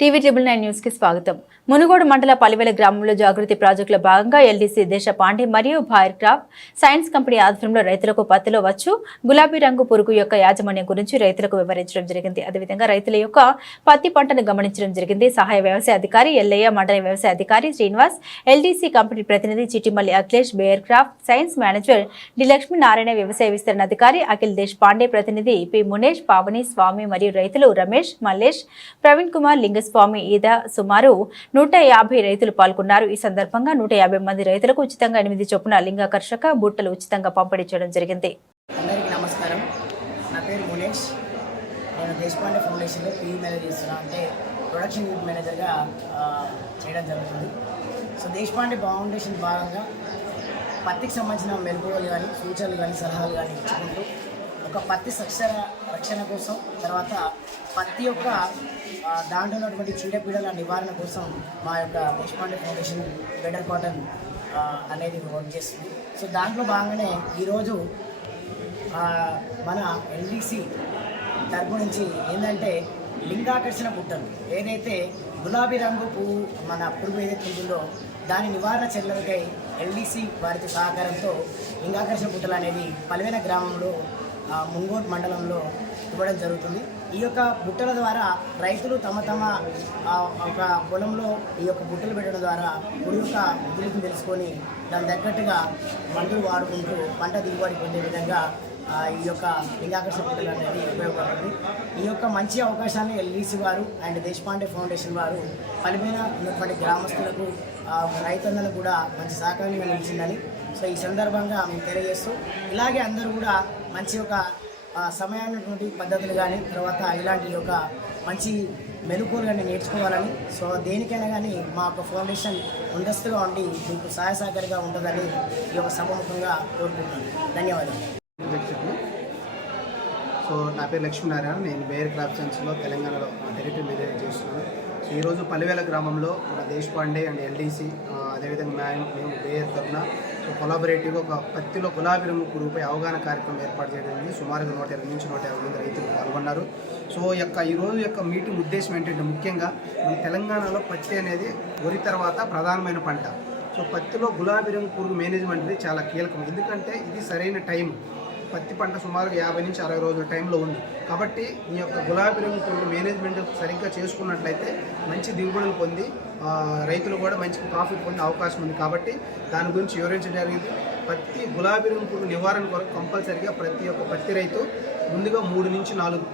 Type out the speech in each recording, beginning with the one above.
TV triple nine న్యూస్కి స్వాగతం. మునుగోడు మండల పలివెల గ్రామంలో జాగృతి ప్రాజెక్టులో భాగంగా ఎల్డీసీ దేశ పాండే మరియు భాయర్ క్రాఫ్ట్ సైన్స్ కంపెనీ ఆధ్వర్యంలో రైతులకు పత్తిలో వచ్చు గులాబీ రంగు పురుగు యొక్క యాజమాన్యం గురించి రైతులకు వివరించడం జరిగింది. అదేవిధంగా రైతుల యొక్క పత్తి పంటను గమనించడం జరిగింది. సహాయ వ్యవసాయ అధికారి ఎల్లయ్య మండల వ్యవసాయ అధికారి శ్రీనివాస్ ఎల్డీసీ కంపెనీ ప్రతినిధి Chitimalli Akhilesh Bayer crop science manager D Lakshminarayana వ్యవసాయ విస్తరణ అధికారి అఖిల్ దేశ్ పాండే ప్రతినిధి పి మునేష్ పావని స్వామి మరియు రైతులు రమేష్ మల్లేష్ ప్రవీణ్ కుమార్ లింగ లింగస్వామి ఈద సుమారు నూట యాభై రైతులు పాల్గొన్నారు. ఈ సందర్భంగా నూట యాభై మంది రైతులకు ఉచితంగా ఎనిమిది చొప్పున లింగాకర్షక బుట్టలు ఉచితంగా పంపిణీ చేయడం జరిగింది. అందరికీ నమస్కారం. నా పేరు మునేష్. నేను దేశపాండే ఫౌండేషన్లో పీఈ మేనేజర్ చేస్తున్నా. అంటే ప్రొడక్షన్ యూనిట్ మేనేజర్గా చేయడం జరుగుతుంది. సో దేశపాండే ఫౌండేషన్ భాగంగా పత్తికి సంబంధించిన మెలకువలు కానీ సూచనలు కానీ సలహాలు కానీ ఇచ్చుకుంటూ ఒక పత్తి సస్య రక్షణ కోసం తర్వాత పత్తి యొక్క దాంట్లో ఉన్నటువంటి చీడపీడల నివారణ కోసం మా యొక్క దేశపాండే ఫౌండేషన్ బెటర్ కాటన్ అనేది వర్క్ చేస్తుంది. సో దాంట్లో భాగంగానే ఈరోజు మన ఎల్డీసీ తరపు నుంచి ఏంటంటే లింగాకర్షణ పుట్టలు ఏదైతే గులాబీ రంగు పువ్వు మన పురుగు ఏదైతే ఉంటుందో దాని నివారణ చర్యలకై ఎల్డీసీ వారికి సహకారంతో లింగాకర్షణ పుట్టలు అనేది పలువైన గ్రామంలో ఆ, మండలంలో ఇవ్వడం జరుగుతుంది. ఈ యొక్క బుట్టల ద్వారా రైతులు తమ తమ ఒక పొలంలో ఈ యొక్క బుట్టలు పెట్టడం ద్వారా గుడి యొక్క ఉధృతిని తెలుసుకొని దాని తగ్గట్టుగా మందులు వాడుకుంటూ పంట దిగుబడి పొందే విధంగా ఈ యొక్క లింగాకర్షణ బుట్టలు అనేది ఉపయోగపడుతుంది. ఈ యొక్క మంచి అవకాశాన్ని ఎల్ఈసి వారు అండ్ దేశపాండే ఫౌండేషన్ వారు పలిమైన ఉన్నటువంటి గ్రామస్తులకు ఆ, రైతన్నలకు కూడా మంచి సహకారంగా నిలిచిందని సో ఈ సందర్భంగా మేము తెలియజేస్తూ ఇలాగే అందరూ కూడా మంచి ఒక సమయానటువంటి పద్ధతులు కానీ తర్వాత ఇలాంటి ఒక మంచి మెలకువలు కానీ నేర్చుకోవాలని సో దేనికైనా కానీ మా యొక్క ఫౌండేషన్ ముందస్తుగా ఉండి మీకు సహాయ సహకారిగా ఉంటుందని ఈ యొక్క సభముఖంగా కోరుకుంటున్నాను. ధన్యవాదాలు. సో నా పేరు లక్ష్మీనారాయణ నేను బేర్ క్రాప్ సైన్స్లో తెలంగాణలో టెరిటరీ మేనేజ్ చేస్తున్నాను. సో ఈరోజు పలివేల గ్రామంలో మన దేశపాండే అండ్ ఎల్డీసీ అదేవిధంగా మేము బేర్ తరఫున కొలాబరేటివ్గా ఒక పత్తిలో గులాబీ రంగు పురుగుపై అవగాహన కార్యక్రమం ఏర్పాటు చేయడం సుమారుగా నూట ఇరవై నుంచి నూట యాభై మంది రైతులు పాల్గొన్నారు. సో ఈ యొక్క ఈరోజు యొక్క మీటింగ్ ఉద్దేశం ఏంటంటే ముఖ్యంగా మన తెలంగాణలో పత్తి అనేది వరి తర్వాత ప్రధానమైన పంట. సో పత్తిలో గులాబీ రంగు పురుగు మేనేజ్మెంట్ అనేది చాలా కీలకం. ఎందుకంటే ఇది సరైన టైం పత్తి పంట సుమారుగా యాభై నుంచి అరవై రోజుల టైంలో ఉంది. కాబట్టి ఈ యొక్క గులాబీ రంగు పురుగు మేనేజ్మెంట్ సరిగ్గా చేసుకున్నట్లయితే మంచి దిగుబడులు పొంది రైతులు కూడా మంచి ప్రాఫిట్ పొందే అవకాశం ఉంది. కాబట్టి దాని గురించి వివరించడం జరిగింది పత్తి గులాబీ రంగు పురుగు నివారణ కొరకు కంపల్సరిగా ప్రతి ఒక్క పత్తి రైతు ముందుగా మూడు నుంచి నాలుగు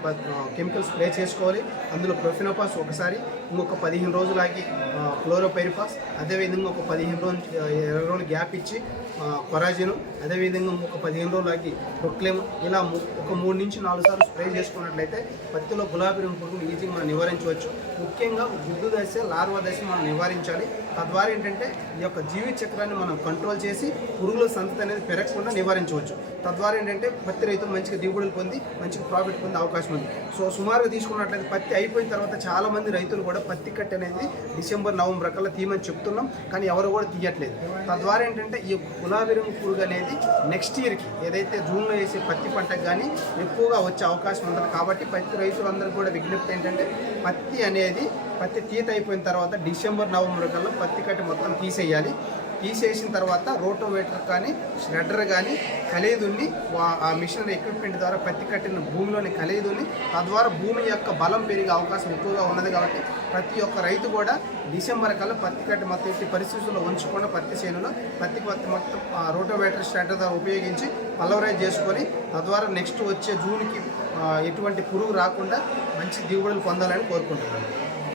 కెమికల్స్ స్ప్రే చేసుకోవాలి. అందులో ప్రొఫినోపాస్ ఒకసారి ఇంకొక పదిహేను రోజులకి క్లోరోపైరిపాస్ అదేవిధంగా ఒక పదిహేను రోజులు ఇరవై రోజులు గ్యాప్ ఇచ్చి కొరాజిను అదేవిధంగా ఇంకొక పదిహేను రోజులకి ప్రొక్లేమ్ ఇలా ఒక మూడు నుంచి నాలుగు సార్లు స్ప్రే చేసుకున్నట్లయితే పత్తిలో గులాబీ రంగు పురుగును ఈజీగా మనం నివారించవచ్చు. ముఖ్యంగా గుడ్డు దశ లార్వా దశ మనం నివారించాలి. తద్వారా ఏంటంటే ఈ యొక్క జీవిత చక్రాన్ని మనం కంట్రోల్ చేసి పురుగుల సంతతి అనేది పెరగకుండా నివారించవచ్చు. తద్వారా ఏంటంటే పత్తి రైతులు మంచిగా దిగుబడులు పొంది మంచి ప్రాఫిట్ పొందే అవకాశం ఉంది. సో సుమారుగా తీసుకున్నట్లయితే పత్తి అయిపోయిన తర్వాత చాలా మంది రైతులు కూడా పత్తి కట్ట అనేది డిసెంబర్ నవంబర్ కల్లా తీయమని చెప్తున్నాం. కానీ ఎవరు కూడా తీయట్లేదు. తద్వారా ఏంటంటే ఈ గులాబీ రంగు పురుగు అనేది నెక్స్ట్ ఇయర్కి ఏదైతే జూన్లో వేసే పత్తి పంటకు కానీ ఎక్కువగా వచ్చే అవకాశం ఉంటుంది. కాబట్టి పత్తి రైతులందరూ కూడా విజ్ఞప్తి ఏంటంటే పత్తి అనేది పత్తి తీత అయిపోయిన తర్వాత డిసెంబర్ నవంబర్ కల్లా పత్తి కట్ట మొత్తం తీసేయాలి. తీసేసిన తర్వాత రోటోవేటర్ కానీ ష్రెడర్ కానీ కలిదుండి ఆ మిషన్ ఎక్విప్మెంట్ ద్వారా పత్తి కట్టిన భూమిలోని కలిదుండి తద్వారా భూమి యొక్క బలం పెరిగే అవకాశం ఎక్కువగా ఉన్నది కాబట్టి ప్రతి ఒక్క రైతు కూడా డిసెంబర్ కల్లా పత్తి కట్టి మొత్తం ఎట్టి పరిస్థితుల్లో ఉంచకుండా పత్తి చేనులో పత్తి పత్తి మొత్తం ఆ రోటోవేటర్ ష్రెడర్ ద్వారా ఉపయోగించి పల్లవరైజ్ చేసుకొని తద్వారా నెక్స్ట్ వచ్చే జూన్కి ఎటువంటి పురుగు రాకుండా మంచి దిగుబడులు పొందాలని కోరుకుంటున్నాను.